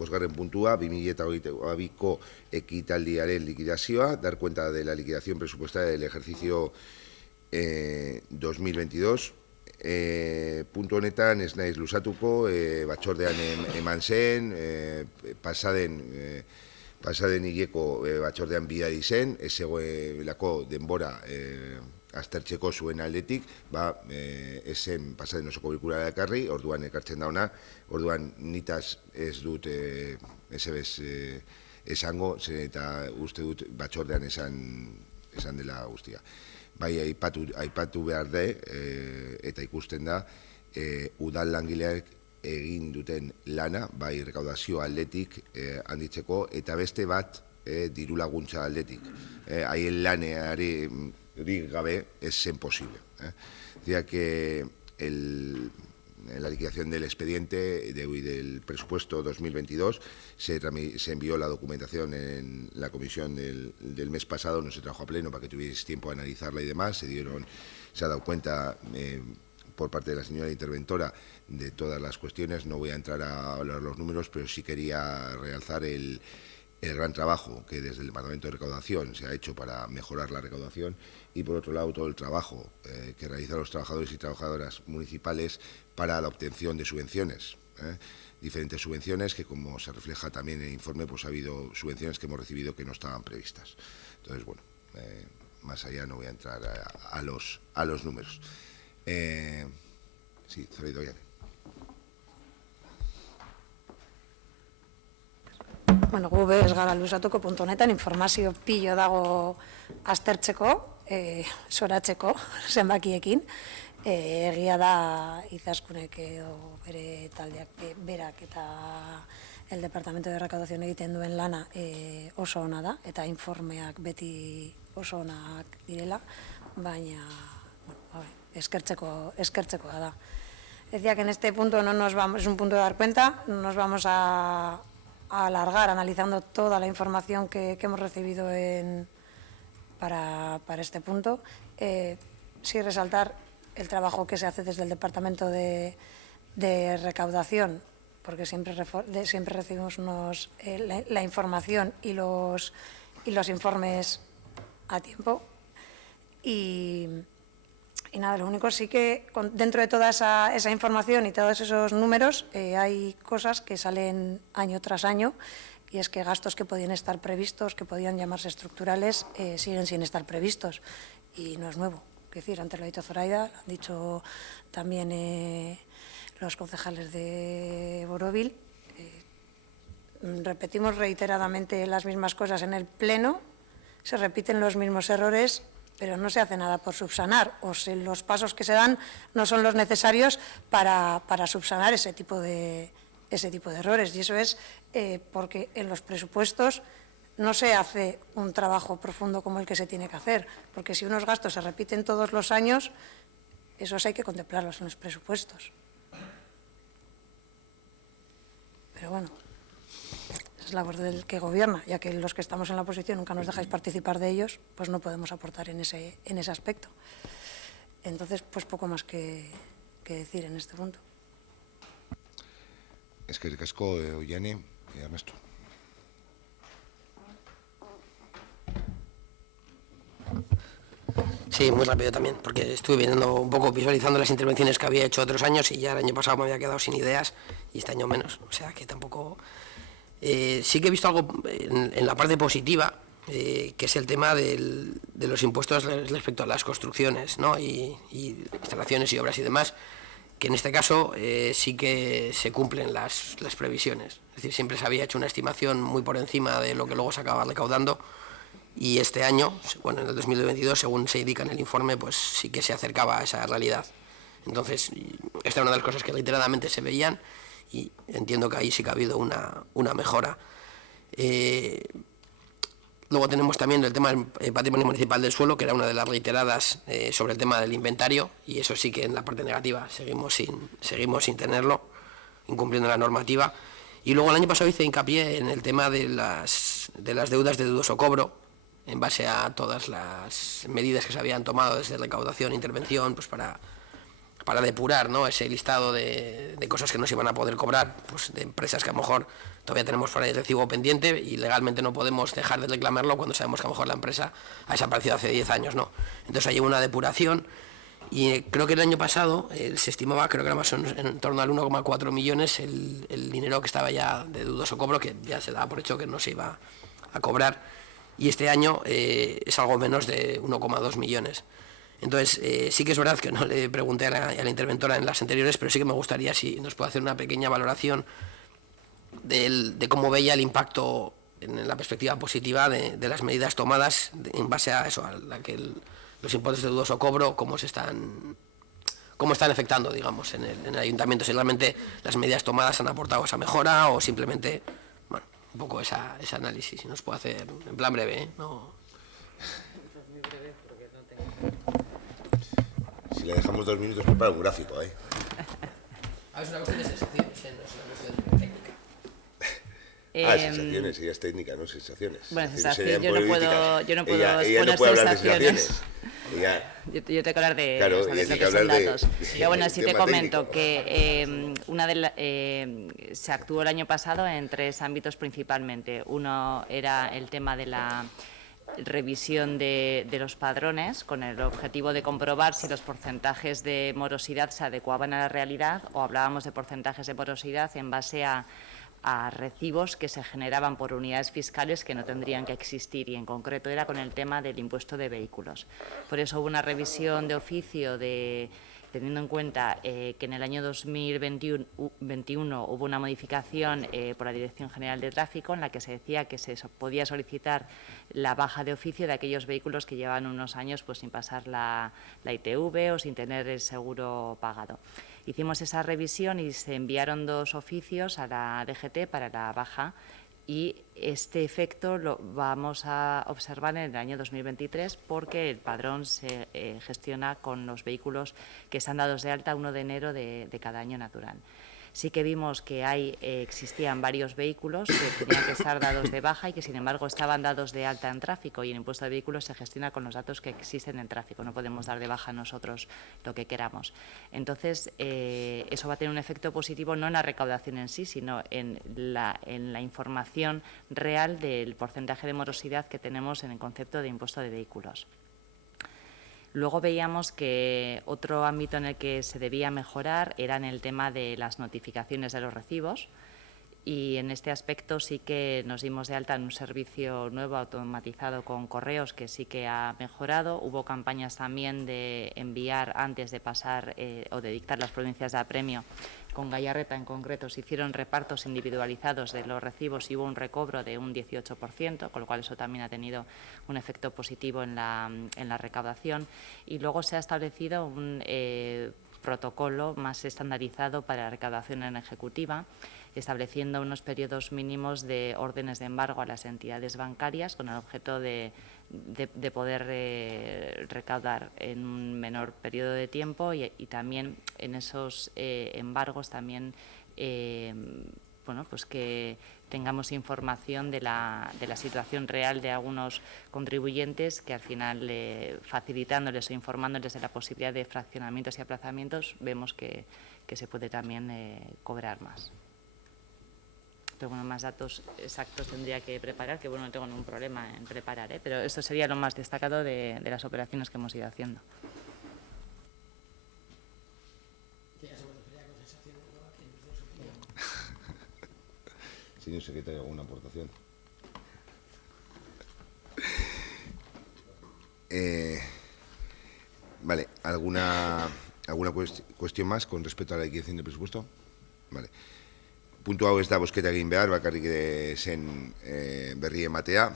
bosgarren puntua, 2022ko ekitaldiaren likidazioa, dar cuenta de la liquidación presupuestaria del ejercicio 2022. Puntu honetan ez naiz luzatuko, batzordean eman zen, pasaden hileko batzordean bidali zen, ez zegoelako denbora aztertzeko zuen aldetik, ez zen pasaden osoko bilkurara ekarri, orduan ekartzen dauna, orduan nitaz ez dut esango, eta uste dut batzordean esan dela guztia. Bai, aipatu behar da, eta ikusten da, udal langileak egin duten lana, bai rekaudazio aldetik handitzeko, eta beste bat diru laguntza aldetik. Haien laneari gabe es posible. Decía que en la liquidación del expediente del presupuesto 2022 se envió la documentación en la comisión del mes pasado, no se trajo a pleno para que tuvierais tiempo a analizarla y demás. Se ha dado cuenta por parte de la señora interventora de todas las cuestiones. No voy a entrar a hablar los números, pero sí quería realzar el gran trabajo que desde el Departamento de Recaudación se ha hecho para mejorar la recaudación y, por otro lado, todo el trabajo que realizan los trabajadores y trabajadoras municipales para la obtención de subvenciones. Diferentes subvenciones que, como se refleja también en el informe, pues ha habido subvenciones que hemos recibido que no estaban previstas. Entonces, bueno, más allá no voy a entrar a los números. Sí, Zoraida. Bueno, gu ez gara luzatuko puntu honetan, informazio pilo dago aztertzeko, soratzeko zenbakiekin. Egia da Izaskunek edo bere taldeak berak eta el Departamento de Recaudación egiten duen lana oso ona da, eta informeak beti oso onak direla, baina eskertzekoa da. Decía que en este punto no nos vamos, es un punto de dar cuenta, no nos vamos a alargar analizando toda la información que hemos recibido para este punto. Sí resaltar el trabajo que se hace desde el Departamento de Recaudación, porque siempre recibimos la información y los informes a tiempo. Y nada, lo único sí que dentro de toda esa información y todos esos números hay cosas que salen año tras año, y es que gastos que podían estar previstos, que podían llamarse estructurales, siguen sin estar previstos, y no es nuevo. Es decir, antes lo ha dicho Zoraida, lo han dicho también los concejales de Borovil. Repetimos reiteradamente las mismas cosas en el Pleno, se repiten los mismos errores, pero no se hace nada por subsanar, o si los pasos que se dan no son los necesarios para subsanar ese tipo de errores. Y eso es porque en los presupuestos no se hace un trabajo profundo como el que se tiene que hacer, porque si unos gastos se repiten todos los años, esos hay que contemplarlos en los presupuestos. Pero bueno, es labor del que gobierna, ya que los que estamos en la oposición nunca nos dejáis participar de ellos, pues no podemos aportar en ese aspecto. Entonces, pues poco más que decir en este punto. Es que el casco, Ollane y Ernesto. Sí, muy rápido también, porque estuve viendo un poco, visualizando las intervenciones que había hecho otros años, y ya el año pasado me había quedado sin ideas y este año menos, o sea que tampoco... sí que he visto algo en la parte positiva, que es el tema de los impuestos respecto a las construcciones, ¿no? y instalaciones y obras y demás, que en este caso sí que se cumplen las previsiones. Es decir, siempre se había hecho una estimación muy por encima de lo que luego se acaba recaudando, y este año, bueno, en el 2022, según se indica en el informe, pues sí que se acercaba a esa realidad. Entonces, esta es una de las cosas que reiteradamente se veían, y entiendo que ahí sí que ha habido una mejora. Luego tenemos también el tema del patrimonio municipal del suelo, que era una de las reiteradas sobre el tema del inventario, y eso sí que en la parte negativa seguimos sin tenerlo, incumpliendo la normativa. Y luego el año pasado hice hincapié en el tema de las deudas de dudoso cobro, en base a todas las medidas que se habían tomado desde recaudación e intervención, pues para para depurar, ¿no?, ese listado de cosas que no se iban a poder cobrar, pues de empresas que a lo mejor todavía tenemos fuera de recibo pendiente y legalmente no podemos dejar de reclamarlo cuando sabemos que a lo mejor la empresa ha desaparecido hace 10 años, ¿no? Entonces hay una depuración y creo que el año pasado se estimaba, creo que era más o menos en torno al 1,4 millones el dinero que estaba ya de dudoso cobro, que ya se daba por hecho que no se iba a cobrar, y este año es algo menos de 1,2 millones. Entonces, sí que es verdad que no le pregunté a la interventora en las anteriores, pero sí que me gustaría si nos puede hacer una pequeña valoración de cómo veía el impacto en la perspectiva positiva de las medidas tomadas en base a eso, los importes de dudoso cobro, cómo están afectando, digamos, en el ayuntamiento, si realmente las medidas tomadas han aportado esa mejora o simplemente, bueno, un poco ese análisis, si nos puede hacer en plan breve, ¿eh? No. Si le dejamos 2 minutos, prepara un gráfico, ¿eh? A ver, es una cuestión de sensaciones, no es una cuestión técnica. Sensaciones, ella es técnica, no sensaciones. Bueno, Sensaciones, yo no puedo ella exponer no puede hablar de sensaciones. Yo Tengo que hablar de claro, lo que son datos. Pero bueno, sí te comento técnico. Que se actuó el año pasado en 3 ámbitos principalmente. Uno era el tema de la revisión de los padrones, con el objetivo de comprobar si los porcentajes de morosidad se adecuaban a la realidad, o hablábamos de porcentajes de morosidad en base a recibos que se generaban por unidades fiscales que no tendrían que existir, y en concreto era con el tema del impuesto de vehículos. Por eso hubo una revisión de oficio teniendo en cuenta que en el año 2021 hubo una modificación por la Dirección General de Tráfico en la que se decía que se podía solicitar la baja de oficio de aquellos vehículos que llevaban unos años pues sin pasar la ITV o sin tener el seguro pagado. Hicimos esa revisión y se enviaron 2 oficios a la DGT para la baja, y este efecto lo vamos a observar en el año 2023 porque el padrón se gestiona con los vehículos que están dados de alta 1 de enero de cada año natural. Sí que vimos que existían varios vehículos que tenían que estar dados de baja y que, sin embargo, estaban dados de alta en tráfico, y el impuesto de vehículos se gestiona con los datos que existen en tráfico. No podemos dar de baja nosotros lo que queramos. Entonces, eso va a tener un efecto positivo no en la recaudación en sí, sino en la información real del porcentaje de morosidad que tenemos en el concepto de impuesto de vehículos. Luego veíamos que otro ámbito en el que se debía mejorar era en el tema de las notificaciones de los recibos, y en este aspecto sí que nos dimos de alta en un servicio nuevo automatizado con correos que sí que ha mejorado. Hubo campañas también de enviar antes de pasar o de dictar las provincias de apremio. Con Gallarreta en concreto se hicieron repartos individualizados de los recibos y hubo un recobro de un 18%, con lo cual eso también ha tenido un efecto positivo en la recaudación. Y luego se ha establecido un protocolo más estandarizado para la recaudación en ejecutiva, estableciendo unos periodos mínimos de órdenes de embargo a las entidades bancarias con el objeto de poder recaudar en un menor periodo de tiempo, y también en esos embargos también bueno, pues que tengamos información de la situación real de algunos contribuyentes, que al final facilitándoles o informándoles de la posibilidad de fraccionamientos y aplazamientos vemos que se puede también cobrar más. Pero bueno, más datos exactos tendría que preparar, que bueno, no tengo ningún problema en preparar, pero esto sería lo más destacado de las operaciones que hemos ido haciendo. Señor secretario, ¿alguna aportación? Vale, ¿alguna cuestión más con respecto a la liquidación de presupuesto? Vale. Puntu hau ez da bozketa egin behar, bakarrik zen berri ematea.